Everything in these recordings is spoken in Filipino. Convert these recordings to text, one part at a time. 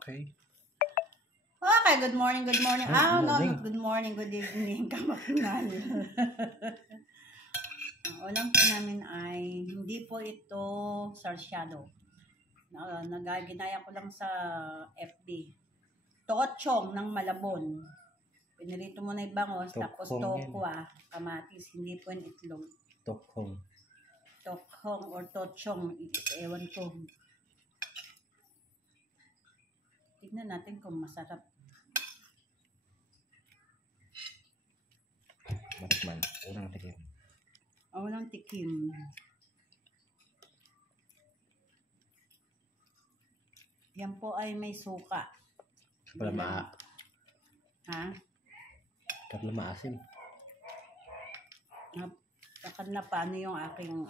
Okay. Okay, good morning, good morning. Good No, morning. not good morning, good evening, kamaknan. Ang ulam po namin ay, hindi po ito sarsyado. Ginaya ko lang sa FB. Tochong ng Malabon. Pinirito mo na yung bangos, tapos Tokhong tokwa, kamatis, hindi po yung itlog. Tokhong. Tokhong or tochong, ewan ko. Tignan natin kung masarap. Matikman. Unang tikim. Unang tikim. Yan po ay may suka. Kapala Ha? Kapala maasim. Saka na paano yung aking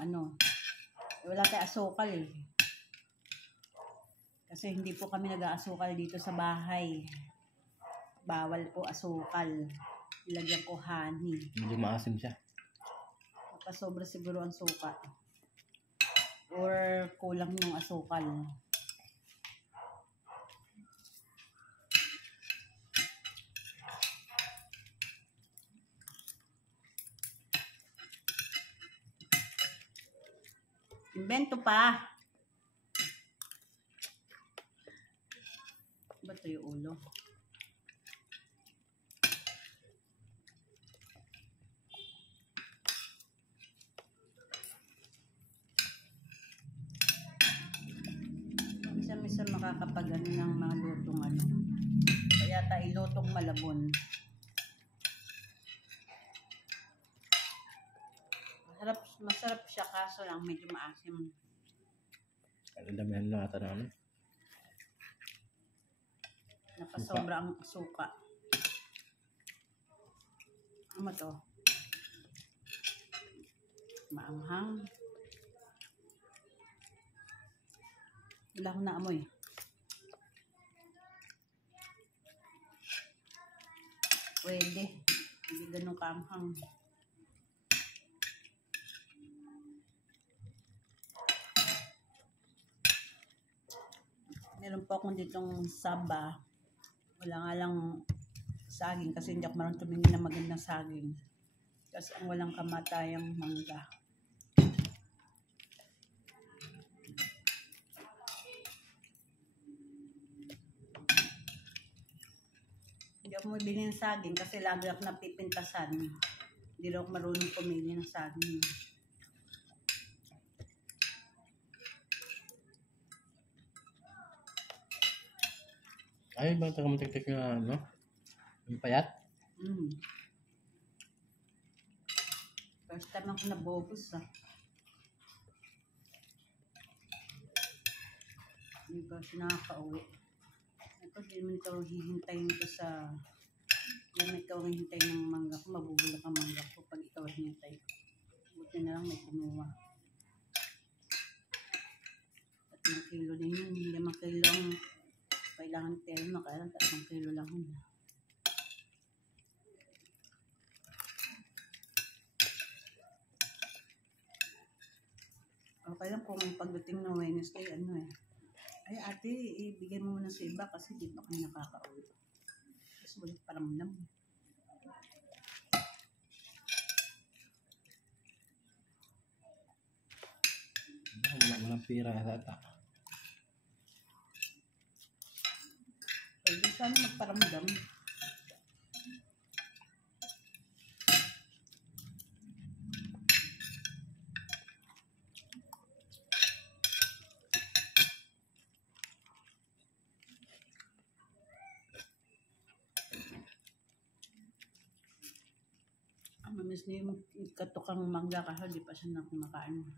wala tayong asukal eh. Kasi hindi po kami nag-aasukal dito sa bahay. Bawal po asukal. Ilagyan ko honey. Medyo maasim siya. Sobra siguro ang suka. Or kulang yung asukal. Invento pa. Ba't ito yung ulo? Misa-misa makakapagano ng mga lutong Kaya tayo lutong Malabon. Masarap siya kaso lang medyo maasim. Ang damihan na ata namin. Napasobra ang suka. Ano to? Maanghang. Wala akong naamoy. Pwede. Hindi ganun kaanghang. Meron po akong ditong saba. Wala nga lang saging kasi hindi ako marunong tumingin ng magandang saging. Kasi ang walang kamatayang mangga. Hindi ako mabili ng saging kasi lagi ako napipintasan. Hindi rin ako marunong pumili ng saging. Ay, bang taga-matiktik na yung payat? First time ako nabobos Hindi ba siya nakaka-uwi? Ako hindi naman ikaw hihintayin ko sa... Hindi naman ikaw hihintayin ng mangga ko. Mabubulok ang mangga ko pag ikaw hintay. Buti na lang may kumuha. At 1 kilo din yun. Hindi 1 kilo ang kailangan terno. Kaya lang 3 kilo lang yun. Okay lang kung pagdating ng Wednesday, ay ate, ibigay mo muna sa iba kasi di ba kami nakaka-uwi. Kasi walang paramdam. Walang pira ata. Pwede sana magparamdam. Mamiss niya yung katukang mangga kasi di pa siya kumakain.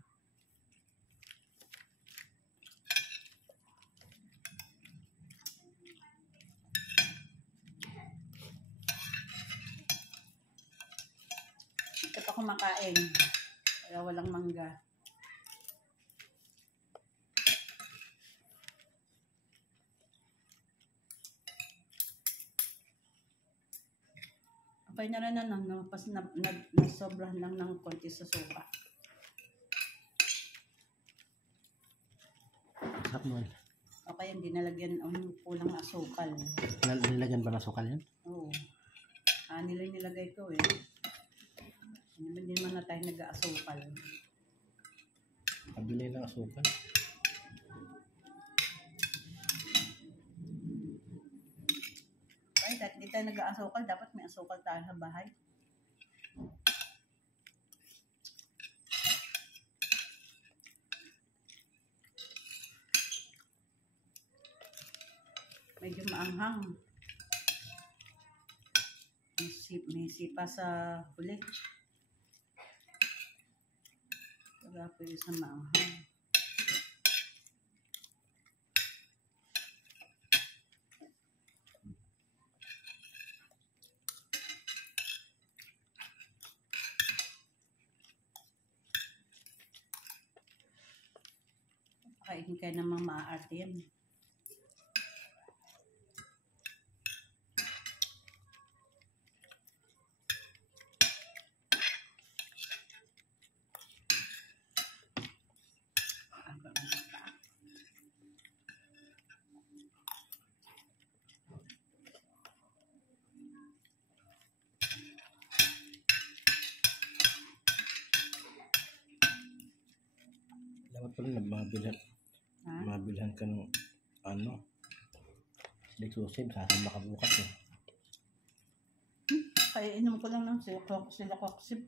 Di pa kumakain. Kaya walang mangga. Okay na rin nasobrahan lang ng konti sa suka. Sarap naman. Okay kaya hindi nalagyan kulang asukal. Nilagyan ba ng sukal yan? Oo. Nilagay ko eh. Hindi naman na tayo nag-aasukal. Pabili ng asukal. Ay, dahil hindi tayo nag-aasukal, dapat may asukal tayo sa bahay. Medyo maanghang. May sipa sa huli. Kaya pwede sa maanghang. Kainin kayo namang maaarte yan. Dapat pala mabilhan ka ng siliksusib, sasama ka bukas eh. Kaya inom ko lang ng silokoksib.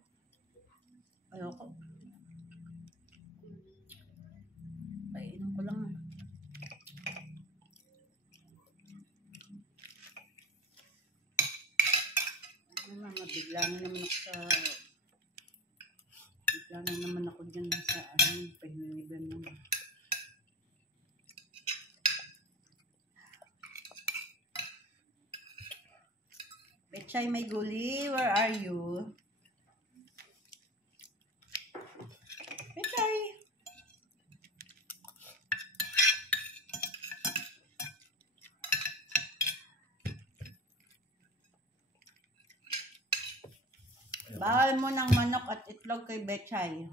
Ayoko. Kaya inom ko lang. Bigla na naman ako dyan sa pahiniliban mo. Betchay, may guli, where are you? Betchay! Bawal mo ng manok at itlog kay Betchay.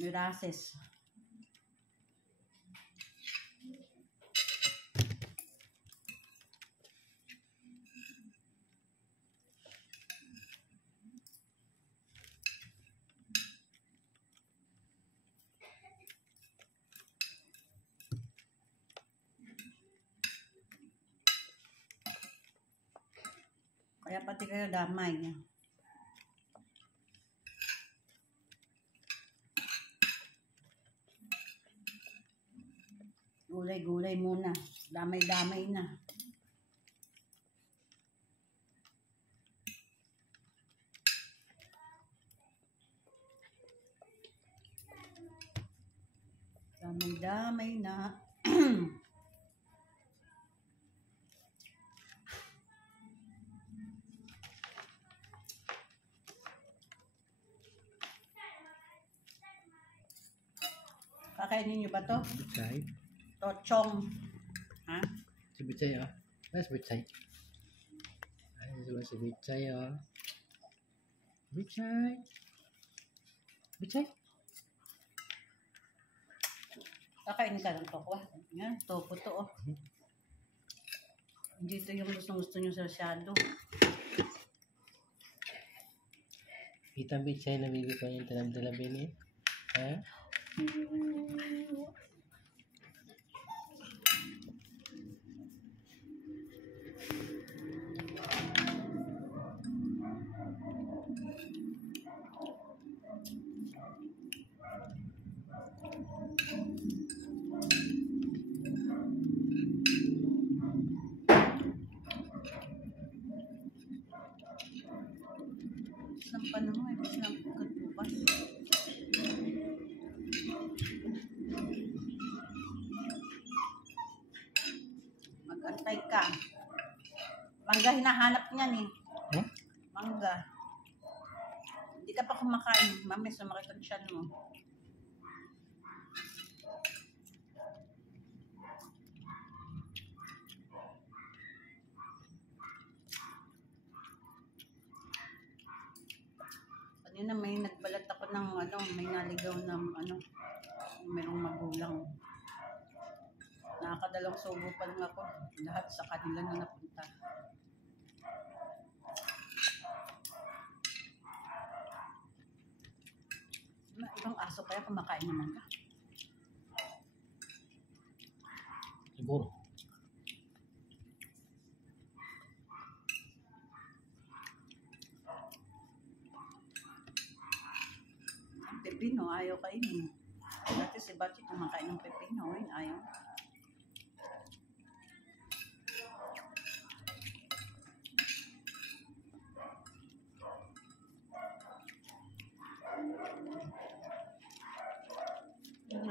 Mirases. Kaya pati kayo damay niya. Gulay-gulay muna. Damay-damay na. Damay-damay na. Kakainin niyo ba to? Bitchay? Tochong. Ha? Si Bitchay si Bitchay. Si Bitchay Bitchay. Bitchay? Kakainin ka ng tokwa. Yan, topo to Hindi ito yung gusto nyo sa shadow. Kita Bitchay na bibi ko yung talam-talabin eh. Ha? Isang panahon, isang pagkabukas. Mag-antay ka. Mangga hinahanap niyan eh. Huh? Mangga. Hindi ka pa kumakain. Mami, sumakit ang tiyan mo. Kanina may nagbalat ako ng may naligaw na merong magulang. Nakakadalawang subo pa lang ako. Lahat sa kanila na napunta. Ibang aso kaya kumakain ng mangga. Siguro. Ang pepino, ayaw kainin. Dati si Bachi kumakain ng pepino. Ngayon, ayaw.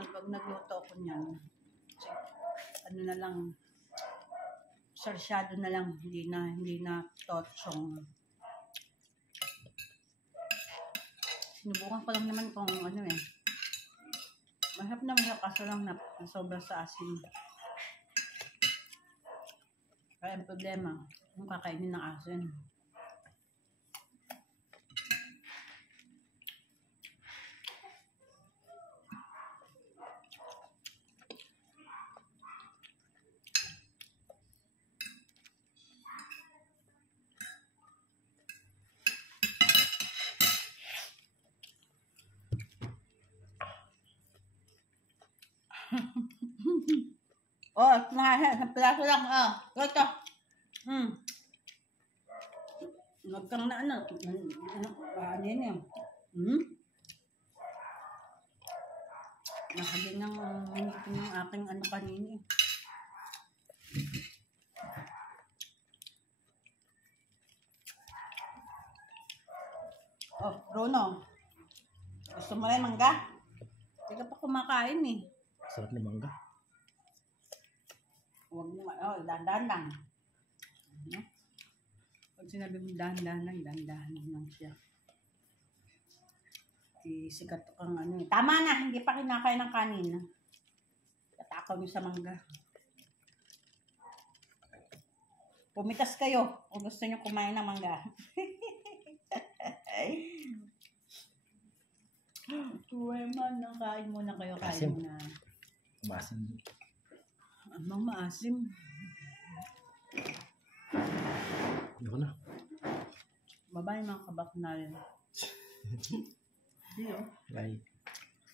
Pag nagluto ko niyan, ano na lang, sarsyado na lang, hindi na tochong. Sinubukan ko lang naman kung mahirap na mahirap kaso lang na sobra sa asin. Kaya ang problema, kung kakainin ng asin. Oh, sa plato lang, ito. Nagkang na ano yun yun. Nakagin ng aking kanini. Oh, Bruno. Gusto mo rin mangga? Hindi ka pa kumakain eh. Sarap na mangga. Huwag mo, dahan-dahan lang. Pag sinabi mo dahan-dahan lang siya. Sikat kang Tama na, hindi pa kinakain ng kanin. Tatakaw niyo sa mangga. Pumitas kayo kung gusto niyo kumain ng mangga. Tuwe man, kain muna kayo, kain muna. Maasim. Amang maasim. Ayoko na. Bye-bye mga kabaknal. Hindi Bye.